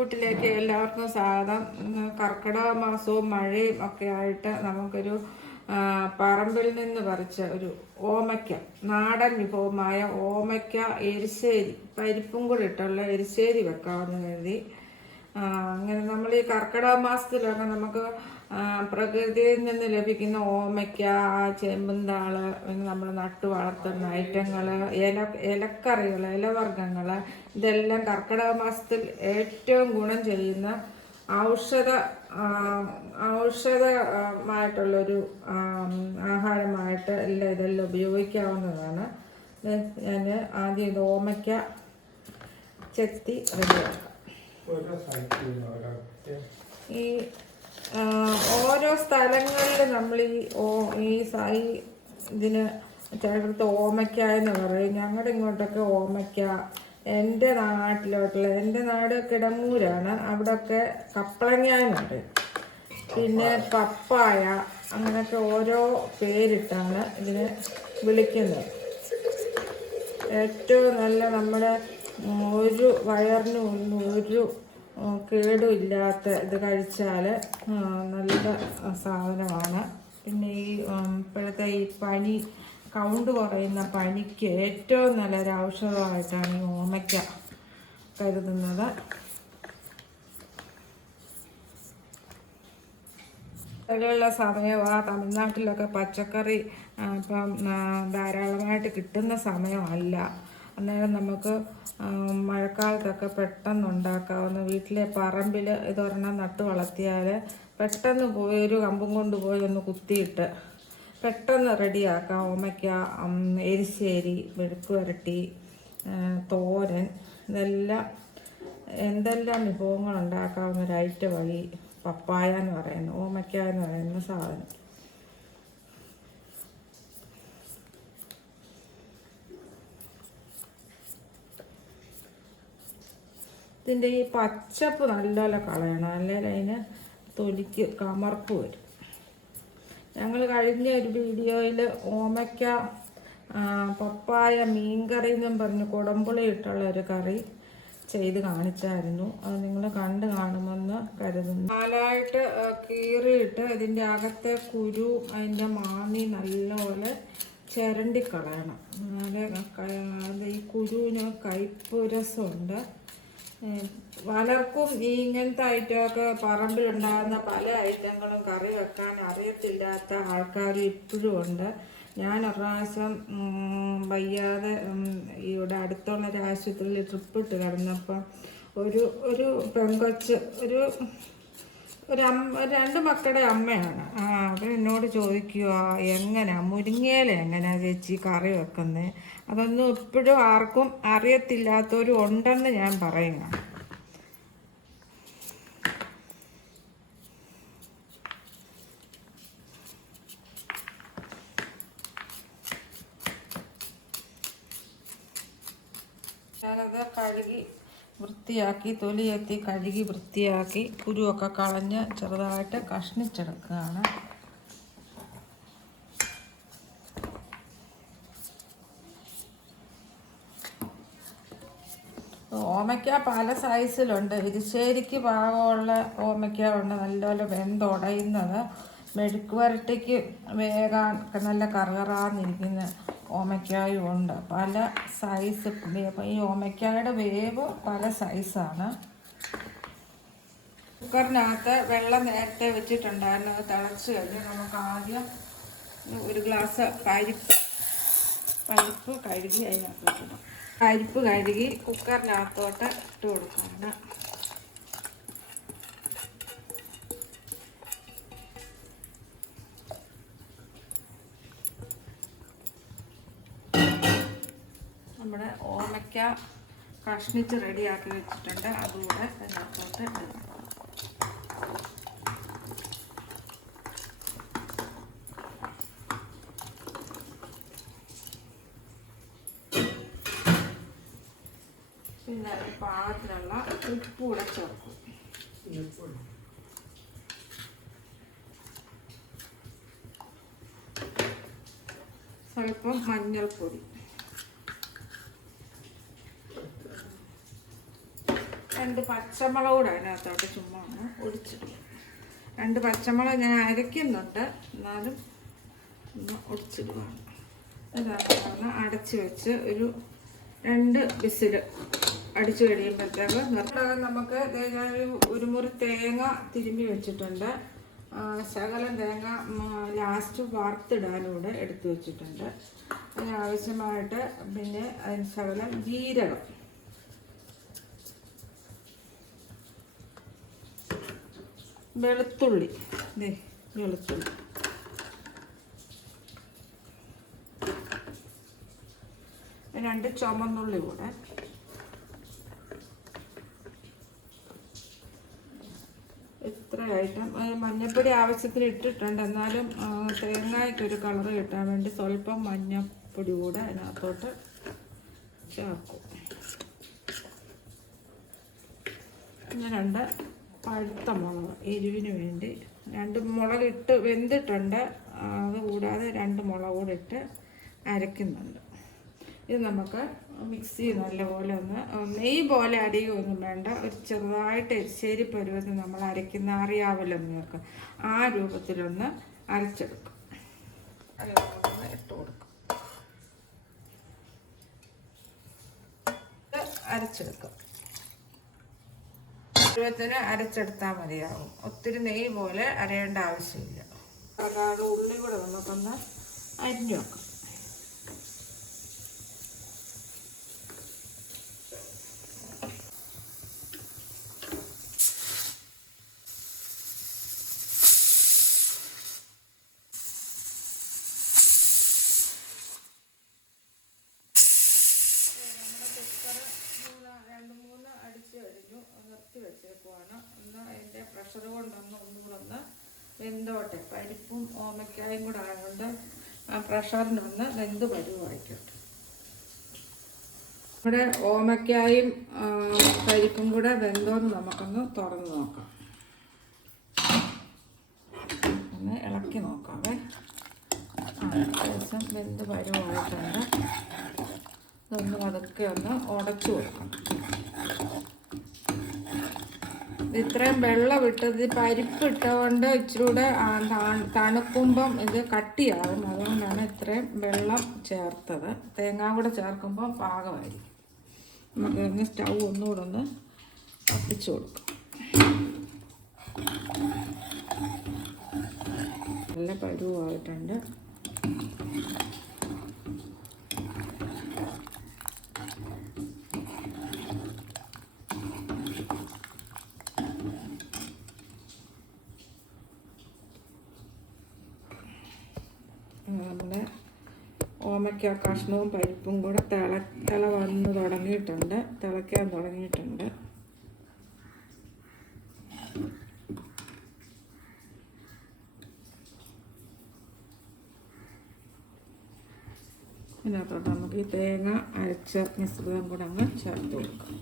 കൃഷിക്കൂട്ടിലേക്ക് എല്ലാവർക്കും സ്വാഗതം. കർക്കിടക മാസവും മഴയും ഒക്കെ ആയിട്ട് നമുക്കൊരു പറമ്പിൽ നിന്ന് പറിച്ച ഒരു ഓമയ്ക്ക, നാടൻ വിഭവമായ ഓമയ്ക്ക എരിശ്ശേരി, പരിപ്പും കൂടി ഇട്ടുള്ള എരിശ്ശേരി വെക്കാമെന്ന് കരുതി. അങ്ങനെ നമ്മൾ ഈ കർക്കിടക മാസത്തിലൊക്കെ നമുക്ക് പ്രകൃതിയിൽ നിന്ന് ലഭിക്കുന്ന ഓമയ്ക്ക, ചെമ്പുന്താള്, പിന്നെ നമ്മൾ നട്ടു വളർത്തുന്ന ഐറ്റങ്ങൾ, ഇലക്കറികൾ, ഇലവർഗ്ഗങ്ങൾ, ഇതെല്ലാം കർക്കിടക മാസത്തിൽ ഏറ്റവും ഗുണം ചെയ്യുന്ന ഔഷധമായിട്ടുള്ളൊരു ആഹാരമായിട്ട് ഇതെല്ലാം ഉപയോഗിക്കാവുന്നതാണ്. ഞാൻ ആദ്യം ഇത് ഓമയ്ക്ക ചെത്തി റെഡിയാക്കാം. ഈ ഓരോ സ്ഥലങ്ങളിൽ നമ്മൾ ഇതിന് ചിലടത്ത് ഓമയ്ക്ക എന്ന് പറയും. ഞങ്ങളുടെ ഇങ്ങോട്ടൊക്കെ ഓമയ്ക്ക, എൻ്റെ നാട് കിടങ്ങൂരാണ്, അവിടെയൊക്കെ കപ്പളങ്ങ എന്ന് പറയും. പിന്നെ പപ്പായ, അങ്ങനെയൊക്കെ ഓരോ പേരിട്ടാണ് ഇതിനെ വിളിക്കുന്നത്. ഏറ്റവും നല്ല നമ്മുടെ ഒരു വയറിന് ഒരു കേടും ഇല്ലാത്ത ഇത് കഴിച്ചാൽ നല്ല സാധനമാണ്. പിന്നെ ഇപ്പോഴത്തെ ഈ പനി, കൗണ്ട് കുറയുന്ന പനിക്ക് ഏറ്റവും നല്ലൊരു ഔഷധമായിട്ടാണ് ഈ ഓമയ്ക്ക കരുതുന്നത്. വിലയുള്ള സമയമാണ്. തമിഴ്നാട്ടിലൊക്കെ പച്ചക്കറി ഇപ്പം ധാരാളമായിട്ട് കിട്ടുന്ന സമയമല്ല. അന്നേരം നമുക്ക് മഴക്കാലത്തൊക്കെ പെട്ടെന്ന് ഉണ്ടാക്കാവുന്ന, വീട്ടിലെ പറമ്പിൽ ഇതൊരെണ്ണം നട്ടു വളർത്തിയാൽ പെട്ടെന്ന് പോയി ഒരു കമ്പും കൊണ്ടുപോയി ഒന്ന് കുത്തിയിട്ട് പെട്ടെന്ന് റെഡിയാക്കാം. ഓമയ്ക്ക എരിശ്ശേരി, മെഴുക്ക് വരട്ടി, തോരൻ, ഇതെല്ലാം എന്തെല്ലാം വിഭവങ്ങൾ ഉണ്ടാക്കാവുന്ന ഒരു ഐറ്റം വഴി പപ്പായ എന്ന് പറയുന്നത്, ഓമയ്ക്ക എന്ന് പറയുന്ന സാധനം. ഇതിൻ്റെ ഈ പച്ചപ്പ് നല്ലപോലെ കളയണം, അല്ലെങ്കിൽ അതിന് തൊലിക്ക് കമർപ്പ് വരും. ഞങ്ങൾ കഴിഞ്ഞ ഒരു വീഡിയോയിൽ ഓമയ്ക്ക പപ്പായ മീൻകറി എന്നും പറഞ്ഞ് കുടംപുളി ഇട്ടുള്ള ഒരു കറി ചെയ്ത് കാണിച്ചായിരുന്നു. അത് നിങ്ങൾ കണ്ടു കാണുമെന്ന് കരുതുന്നു. നാലായിട്ട് കീറിയിട്ട് ഇതിൻ്റെ അകത്തെ കുരു, അതിൻ്റെ മാന്തി നല്ലപോലെ ചിരണ്ടിക്കളയണം. എന്നാലേ ഈ കുരുവിന് കയ്പ്പ് രസമുണ്ട്. പലർക്കും ഈ ഇങ്ങനത്തെ ഐറ്റമൊക്കെ പറമ്പിലുണ്ടാകുന്ന പല ഐറ്റങ്ങളും കറി വെക്കാൻ അറിയത്തില്ലാത്ത ആൾക്കാരും ഇപ്പോഴും ഉണ്ട്. ഞാൻ ഒരു പ്രാവശ്യം വയ്യാതെ ഇവിടെ അടുത്തുള്ള ഒരു ആശുപത്രിയിൽ ട്രിപ്പ് ഇട്ട് കിടന്നപ്പം ഒരു പെൺകൊച്ച്, രണ്ട് മക്കളുടെ അമ്മയാണ്. അവർ എന്നോട് ചോദിക്കുക, മുരിങ്ങയില എങ്ങനെയാ ചേച്ചി കറി വെക്കുന്നത്? അതൊന്നും ഇപ്പോഴും ആർക്കും അറിയത്തില്ലാത്തവരും ഉണ്ടെന്ന് ഞാൻ പറയുക. ഞാനത് കഴുകി വൃത്തിയാക്കി, തൊലിയെത്തി കഴുകി വൃത്തിയാക്കി കുരുവൊക്കെ കളഞ്ഞ് ചെറുതായിട്ട് കഷ്ണിച്ചെടുക്കുകയാണ്. ഓമയ്ക്ക പല സൈസിലുണ്ട്. എരിശ്ശേരിക്ക് പാകമുള്ള ഓമയ്ക്ക ഉണ്ട്, നല്ലപോലെ വെന്തുടയുന്നത്. മെഴുക്ക് വരട്ടിക്ക് വേകാൻ നല്ല കറുകറാന്നിരിക്കുന്ന ഓമയ്ക്കായും ഉണ്ട്. പല സൈസ്. ഈ ഓമയ്ക്കായുടെ വേവ് പല സൈസാണ്. കുക്കറിനകത്ത് വെള്ളം നേരത്തെ വെച്ചിട്ടുണ്ടായിരുന്നു. അത് തിളച്ച് കഴിഞ്ഞ് നമുക്ക് ആദ്യം ഒരു ഗ്ലാസ് പരിപ്പ് കഴുകി അതിനകത്ത് വെക്കണം. പരിപ്പ് കഴുകി കുക്കറിനകത്തോട്ട് ഇട്ട് കൊടുക്കണം. നമ്മുടെ ഓമയ്ക്ക കഷ്ണിച്ച് റെഡിയാക്കി വെച്ചിട്ടുണ്ട്. അതുകൂടെ അതിനകത്തോട്ട് ഇടണം. പിന്നെ പാകത്തിനുള്ള ഉപ്പ് കൂടെ ചേർക്കും. സ്വല്പം മഞ്ഞൾപ്പൊടി, 2 പച്ചമുളക് കൂടെ അതിനകത്തോട്ട് ചുമ്മാ ഒന്ന് ഒടിച്ചിടും. 2 പച്ചമുളക് ഞാൻ അരയ്ക്കുന്നുണ്ട്, എന്നാലും ഒന്ന് ഒടിച്ചിടുകയാണ്. ഇതാണ് അടച്ച് വെച്ച് ഒരു 2 വിസിൽ അടിച്ചു കഴിയുമ്പോഴത്തേക്ക് നിർത്താൻ നമുക്ക് ഒരു മുറി തേങ്ങ തിരുമ്മി വെച്ചിട്ടുണ്ട്. ശകലം തേങ്ങ ലാസ്റ്റ് വറുത്തിടാനൂടെ എടുത്തു വെച്ചിട്ടുണ്ട്. അതിനാവശ്യമായിട്ട് പിന്നെ അതിന് ശകലം ജീരകം, വെളുത്തുള്ളി, വെളുത്തുള്ളി, രണ്ട് ചുമന്നുള്ളി കൂടെ, ഇത്ര ഐറ്റം. മഞ്ഞപ്പൊടി ആവശ്യത്തിന് ഇട്ടിട്ടുണ്ട്, എന്നാലും തേങ്ങയ്ക്കൊരു കളർ കിട്ടാൻ വേണ്ടി സ്വല്പം മഞ്ഞപ്പൊടി കൂടെ അതിനകത്തോട്ട് ചേർക്കും. പിന്നെ 2 പഴുത്ത മുളക് എരിവിന് വേണ്ടി, 2 മുളക് ഇട്ട് വെന്തിട്ടുണ്ട്. അതുകൂടാതെ 2 മുളക് കൂടെ ഇട്ട് അരയ്ക്കുന്നുണ്ട്. ഇത് നമുക്ക് മിക്സി നല്ലപോലെ ഒന്ന് നെയ്യ് പോലെ അടിയൊന്നും വേണ്ട, ഒരു ചെറുതായിട്ട് എരിശ്ശേരി പരുവത്തിൽ നമ്മൾ അരയ്ക്കുന്ന അറിയാവല്ലോ നിങ്ങൾക്ക്, ആ രൂപത്തിലൊന്ന് അരച്ചെടുക്കും. ഒന്ന് ഇട്ട് കൊടുക്കും, അരച്ചെടുക്കും. പരുവത്തിന് അരച്ചെടുത്താൽ മതിയാവും, ഒത്തിരി നെയ്യ് പോലെ അരയേണ്ട ആവശ്യമില്ല. അതാണ് ഉള്ളി കൂടെ നമുക്കൊന്ന് അരിഞ്ഞു വെക്കാം. നിർത്തി വെച്ചേക്കുവാണ്. ഒന്ന് അതിൻ്റെ പ്രഷർ കൊണ്ടൊന്ന് ഒന്നുകൂടെ ഒന്ന് വെന്തോട്ടെ. പരിപ്പും ഓമയ്ക്കായും കൂടെ ആയതുകൊണ്ട് ആ പ്രഷറിനൊന്ന് വെന്ത് പരുവായിക്കോട്ടെ. ഇവിടെ ഓമയ്ക്കായും പരിപ്പും കൂടെ വെന്തോന്ന് നമുക്കൊന്ന് തുറന്ന് നോക്കാം. ഒന്ന് ഇളക്കി നോക്കാവേ. അത്യാവശ്യം വെന്ത് പരുവായിട്ടുണ്ട്. ഇതൊന്ന് പതുക്കെ ഒന്ന് ഉടച്ചു കൊടുക്കണം. ഇത്രയും വെള്ളം ഇട്ടത് പരിപ്പ് ഇട്ടുകൊണ്ട് ഇച്ചിരി കൂടെ തണുക്കുമ്പം ഇത് കട്ടിയാകും. അതുകൊണ്ടാണ് ഇത്രയും വെള്ളം ചേർത്തത്. തേങ്ങ കൂടെ ചേർക്കുമ്പോൾ പാകമായിരിക്കും. നമുക്ക് ഇന്ന് സ്റ്റൗ ഒന്നുകൂടെ ഒന്ന് കത്തിച്ചു കൊടുക്കാം. നല്ല പരുവായിട്ടുണ്ട്. നമ്മുടെ ഓമയ്ക്ക കഷ്ണവും പരിപ്പും കൂടെ തിള വന്ന് തുടങ്ങിയിട്ടുണ്ട്, തിളയ്ക്കാൻ തുടങ്ങിയിട്ടുണ്ട്. ഇതിനകത്തോട്ട് നമുക്ക് ഈ തേങ്ങ അരച്ച മിശ്രിതം കൂടെ അങ്ങ് ചേർത്ത് കൊടുക്കാം.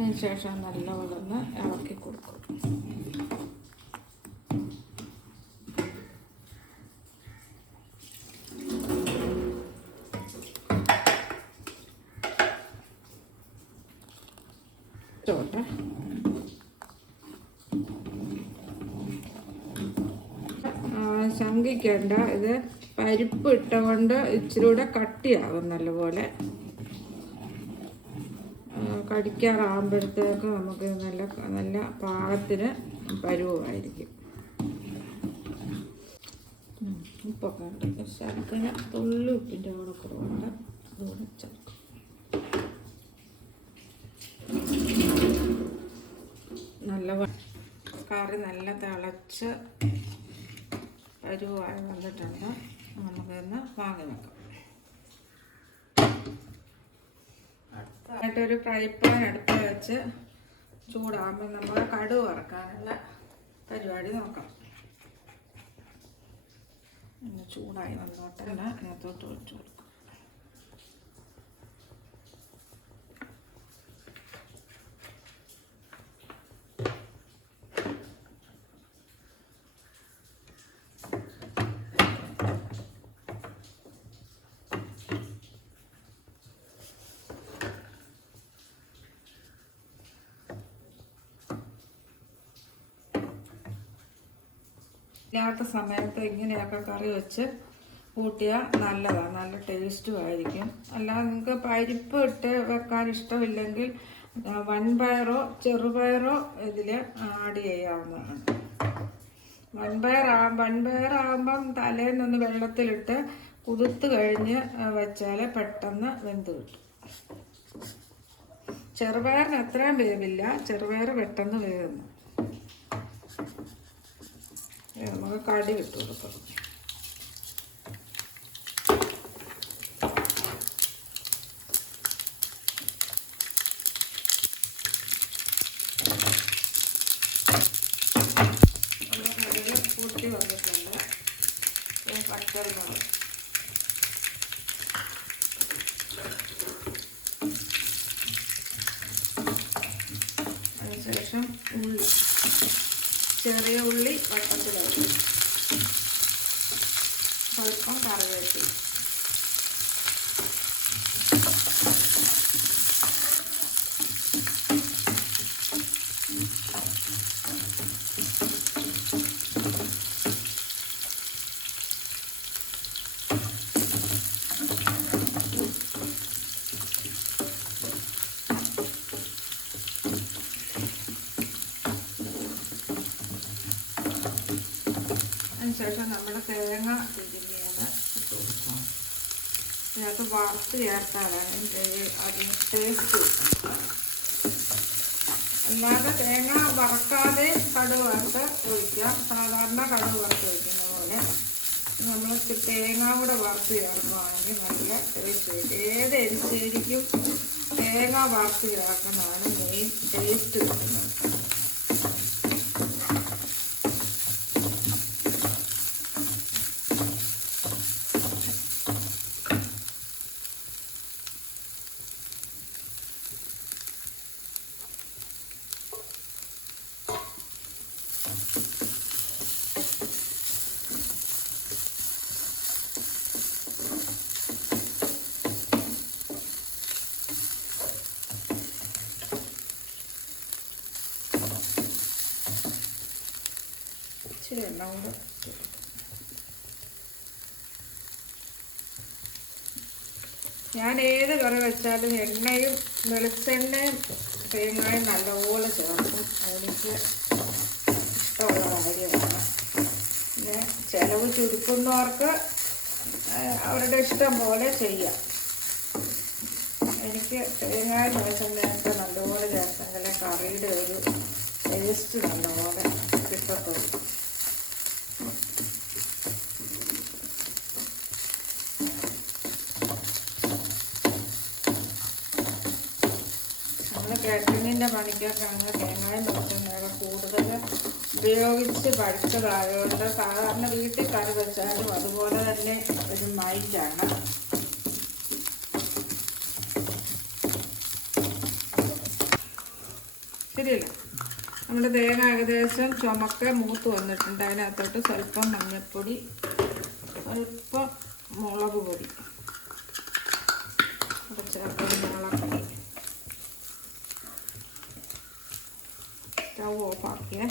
അതിനുശേഷം നല്ലപോലെ ഒന്ന് ഇളക്കി കൊടുക്കും. ചോട്ടെ ശങ്കിക്കേണ്ട, ഇത് പരിപ്പ് ഇട്ടുകൊണ്ട് ഇച്ചിരി കൂടെ കട്ടിയാകും. നല്ലപോലെ കടിക്കാറാകുമ്പോഴത്തേക്ക് നമുക്ക് നല്ല പാകത്തിന് പരുവമായിരിക്കും. ഉപ്പൊക്കെ ഉണ്ട്, ശർക്കര തുള്ളി ഉപ്പിൻ്റെ കൂടെ കുറവുണ്ട്, അതുകൂടെ ചേർക്കും. നല്ല കറി നല്ല തിളച്ച് പരുവായി വന്നിട്ടുണ്ട്. നമുക്കിന്ന് വാങ്ങി വെക്കാം. അടുത്തായിട്ടൊരു ഫ്രൈ പാൻ അടുത്ത് വെച്ച് ചൂടാകുമ്പോൾ നമ്മൾ കടുക് വറക്കാനുള്ള പരിപാടി നോക്കാം. ചൂടായി വന്നോട്ടെ. അതിനകത്തോട്ട് ഒഴിച്ചു കൊടുക്കും. ഇല്ലാത്ത സമയത്ത് ഇങ്ങനെയൊക്കെ കറി വെച്ച് കൂട്ടിയാൽ നല്ലതാണ്, നല്ല ടേസ്റ്റും ആയിരിക്കും. അല്ലാതെ നിങ്ങൾക്ക് പരിപ്പ് ഇട്ട് വെക്കാൻ ഇഷ്ടമില്ലെങ്കിൽ വൻപയറോ ചെറുപയറോ ഇതിൽ ആഡ് ചെയ്യാവുന്നതാണ്. വൻപയറാകുമ്പം തലേന്നൊന്ന് വെള്ളത്തിലിട്ട് കുതിർത്ത് കഴിഞ്ഞ് വെച്ചാൽ പെട്ടെന്ന് വെന്ത് കിട്ടും. ചെറുപയറിന് അത്രയും വേവില്ല, ചെറുപയർ പെട്ടെന്ന് വേവുന്നു. നമുക്ക് കടി ഇട്ട് കൊടുക്കണം. കടുക് പൊട്ടി വന്നിട്ടുണ്ട്. പച്ചമുളക്, അതിനുശേഷം ഉള്ളി, ചെറിയ ഉള്ളി വട്ടത്തിലാക്കി, സ്വല്പം കറിവേപ്പില, അതിനുശേഷം നമ്മുടെ തേങ്ങ തിരുമ്മിയത് ഇട്ട് കൊടുക്കാം. ഇതിനകത്ത് വറുത്ത് ചേർത്താലാണ് അതിന് ടേസ്റ്റ് കിട്ടുന്നത്. അല്ലാതെ തേങ്ങ വറക്കാതെ കടുക് വറുത്ത് ഒഴിക്കാം. സാധാരണ കടുക് വറുത്ത് ഒഴിക്കുന്ന പോലെ നമ്മൾ തേങ്ങ കൂടെ വറുത്ത് ചേർക്കുകയാണെങ്കിൽ നല്ല ടേസ്റ്റ് കിട്ടും. ഏത് എരിശ്ശേരിക്കും തേങ്ങ വറുത്ത് ചേർക്കുന്നതാണ് മെയിൻ ടേസ്റ്റ് കിട്ടുന്നത്. ഇച്ചിരി എണ്ണ കൂടെ ഞാൻ ഏത് കറി വെച്ചാലും എണ്ണയും വെളിച്ചെണ്ണയും തേങ്ങയും നല്ലപോലെ ചേർക്കും. എനിക്ക് ഇഷ്ടമുള്ള കാര്യമാണ്. പിന്നെ ചിലവ് ചുരുക്കുന്നവർക്ക് അവരുടെ ഇഷ്ടം പോലെ ചെയ്യാം. എനിക്ക് തേങ്ങയും വെളിച്ചെണ്ണയൊക്കെ നല്ലപോലെ ചേർത്തെങ്കിലേ കറിയുടെ ഒരു ടേസ്റ്റ് നല്ലപോലെ കിട്ടത്തുള്ളൂ. കാറ്ററിങ്ങിൻ്റെ പണിക്കൊക്കെ അങ്ങ് തേങ്ങയും വെളിച്ചെണ്ണയൊക്കെ കൂടുതൽ ഉപയോഗിച്ച് പഠിച്ചതായതുകൊണ്ട് സാധാരണ വീട്ടിൽ കറി വെച്ചാലും അതുപോലെ തന്നെ ഒരു മൈൻഡാണ്. ശരിയല്ല, നമ്മുടെ തേങ്ങ ഏകദേശം ചുമക്കെ മൂത്ത് വന്നിട്ടുണ്ട്. അതിനകത്തോട്ട് സ്വല്പം മഞ്ഞൾപ്പൊടി, സ്വല്പം മുളക് പൊടി ചേർത്ത് മുളക് സ്റ്റൗ ഓഫാക്കിയ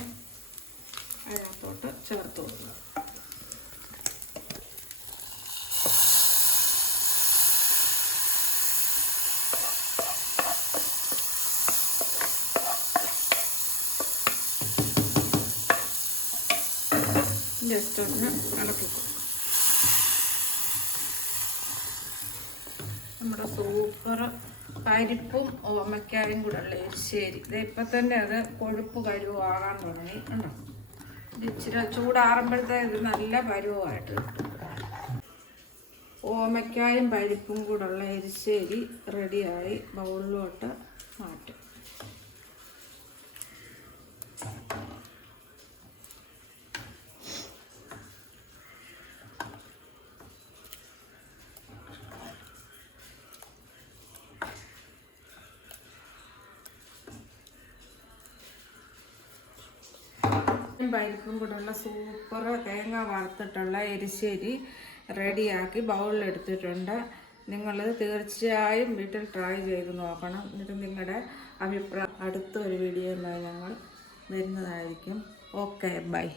അതിനകത്തോട്ട് ചേർത്ത് കൊടുക്കുക. ജസ്റ്റ് ഒന്ന് ഇളക്കി കൊടുക്കും. നമ്മുടെ സൂപ്പർ പരിപ്പും ഓമയ്ക്കായും കൂടെ ഉള്ള എരിശ്ശേരി. ഇത് ഇപ്പം തന്നെ അത് കൊഴുപ്പ് പരുവാകാൻ തുടങ്ങി. ഉണ്ടോ? ഇച്ചിരി ചൂടാറുമ്പോഴത്തേക്ക് ഇത് നല്ല പരുവായിട്ട് കിട്ടും. ഓമയ്ക്കായും പരിപ്പും കൂടെ ഉള്ള എരിശ്ശേരി റെഡിയായി. ബൗളിലോട്ട് മാറ്റും. പരിപ്പും കൂടെയുള്ള സൂപ്പർ തേങ്ങ വറുത്തിട്ടുള്ള എരിശ്ശേരി റെഡിയാക്കി ബൗളിലെടുത്തിട്ടുണ്ട്. നിങ്ങൾ തീർച്ചയായും വീട്ടിൽ ട്രൈ ചെയ്ത് നോക്കണം. എന്നിട്ട് നിങ്ങളുടെ അഭിപ്രായം അടുത്തൊരു വീഡിയോയുമായി ഞങ്ങൾ വരുന്നതായിരിക്കും. Okay, by.